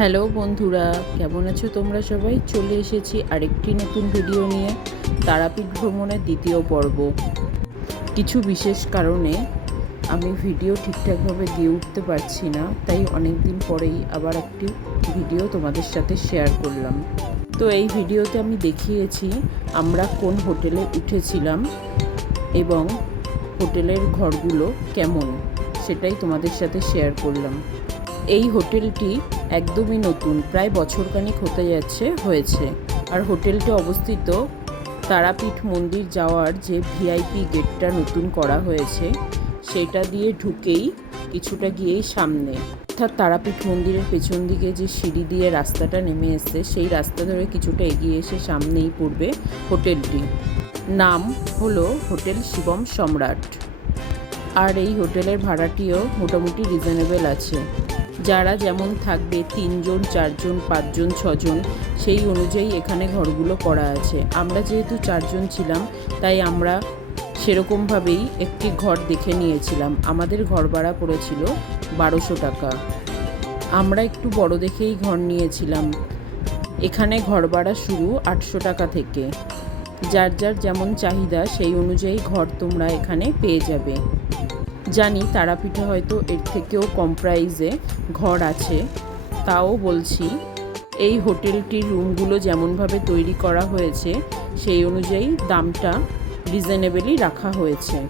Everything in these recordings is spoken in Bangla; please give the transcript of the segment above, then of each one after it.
হ্যালো বন্ধুরা, কেমন আছো তোমরা সবাই? চলে এসেছি আরেকটি নতুন ভিডিও নিয়ে, তারাপীঠ ভ্রমণের দ্বিতীয় পর্ব। কিছু বিশেষ কারণে আমি ভিডিও ঠিকঠাকভাবে দিয়ে উঠতে পারছি না, তাই অনেক দিন পরেই আবার একটি ভিডিও তোমাদের সাথে শেয়ার করলাম। তো এই ভিডিওতে আমি দেখিয়েছি আমরা কোন হোটেলে উঠেছিলাম এবং হোটেলের ঘরগুলো কেমন, সেটাই তোমাদের সাথে শেয়ার করলাম। এই হোটেলটি একদমই নতুন, প্রায় বছরখানিক হতে যাচ্ছে, হয়েছে। আর হোটেলটি অবস্থিত তারাপীঠ মন্দির যাওয়ার যে ভিআইপি গেটটা নতুন করা হয়েছে, সেটা দিয়ে ঢুকেই কিছুটা গিয়েই সামনে। অর্থাৎ তারাপীঠ মন্দিরের পেছন দিকে যে সিঁড়ি দিয়ে রাস্তাটা নেমে এসছে, সেই রাস্তা ধরে কিছুটা এগিয়ে এসে সামনেই পড়বে হোটেলটি। নাম হলো হোটেল শিবম সম্রাট। আর এই হোটেলের ভাড়াটিও মোটামুটি রিজনেবল আছে। যারা যেমন থাকবে তিনজন, চারজন, পাঁচজন, ছজন, সেই অনুযায়ী এখানে ঘরগুলো করা আছে। আমরা যেহেতু চারজন ছিলাম, তাই আমরা সেরকমভাবেই একটি ঘর দেখে নিয়েছিলাম। আমাদের ঘর ভাড়া পড়েছিল বারোশো টাকা। আমরা একটু বড় দেখেই ঘর নিয়েছিলাম। এখানে ঘর ভাড়া শুরু আটশো টাকা থেকে। যার যার যেমন চাহিদা, সেই অনুযায়ী ঘর তোমরা এখানে পেয়ে যাবে। জানি তারাপীঠে হয়তো এর থেকেও কম প্রাইজে ঘর আছে, তাও বলছি, এই হোটেলটির রুমগুলো যেমনভাবে তৈরি করা হয়েছে, সেই অনুযায়ী দামটা রিজনেবলই রাখা হয়েছে।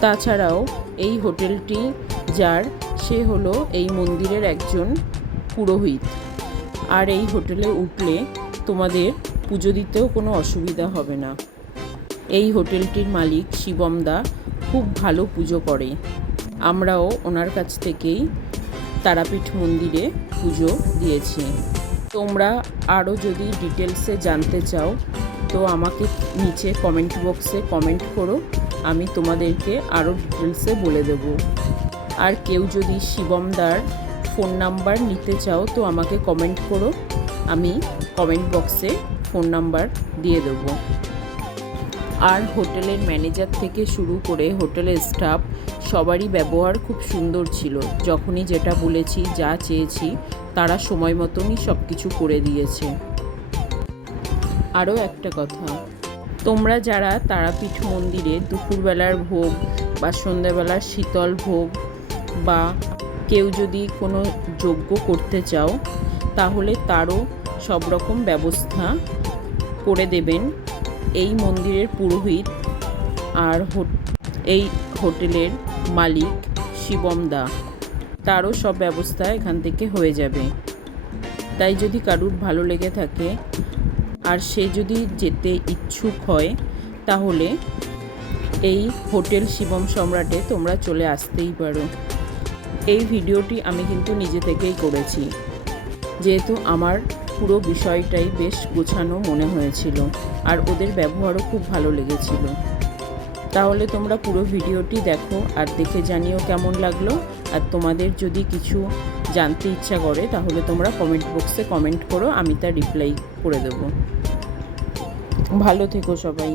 তাছাড়াও এই হোটেলটি, যার, সে হলো এই মন্দিরের একজন পুরোহিত। আর এই হোটেলে উঠলে তোমাদের পুজো দিতেও কোনো অসুবিধা হবে না। এই হোটেলটির মালিক শিবমদা খুব ভালো পুজো করে। আমরাও ওনার কাছ থেকেই তারাপীঠ মন্দিরে পুজো দিয়েছি। তোমরা আরও যদি ডিটেলসে জানতে চাও, তো আমাকে নিচে কমেন্ট বক্সে কমেন্ট করো, আমি তোমাদেরকে আরও ডিটেলসে বলে দেব। আর কেউ যদি শিবমদার ফোন নাম্বার নিতে চাও, তো আমাকে কমেন্ট করো, আমি কমেন্ট বক্সে ফোন নাম্বার দিয়ে দেবো। আর হোটেলের ম্যানেজার থেকে শুরু করে হোটেলের স্টাফ, সবারই ব্যবহার খুব সুন্দর ছিল। যখনই যেটা বলেছি, যা চেয়েছি, তারা সময় মতনই সব কিছু করে দিয়েছে। আরও একটা কথা, তোমরা যারা তারাপীঠ মন্দিরে দুপুরবেলার ভোগ বা সন্ধ্যাবেলার শীতল ভোগ বা কেউ যদি কোনো যজ্ঞ করতে চাও, তাহলে তারও সব রকম ব্যবস্থা করে দেবেন। এই মন্দিরের পুরোহিত আর এই হোটেলের মালিক শিবম দা। তারও সব ব্যবস্থা এখান থেকে হয়ে যাবে। তাই যদি কারুর ভালো লেগে থাকে আর সে যদি যেতে ইচ্ছুক হয়, তাহলে এই হোটেল শিবম সম্রাটে তোমরা চলে আসতেই পারো। এই ভিডিওটি আমি কিন্তু নিজে থেকেই করেছি। যেহেতু আমার পুরো বিষয়টাই বেশ গোছানো মনে হয়েছিল, আর ওদের ব্যবহারও খুব ভালো লেগেছিল। তাহলে তোমরা পুরো ভিডিওটি দেখো আর দেখে জানিও কেমন লাগল, আর তোমাদের যদি কিছু জানতে ইচ্ছা করে তাহলে তোমরা কমেন্ট বক্সে কমেন্ট করো, আমি তার রিপ্লাই করে দেবো। ভালো থেকো সবাই।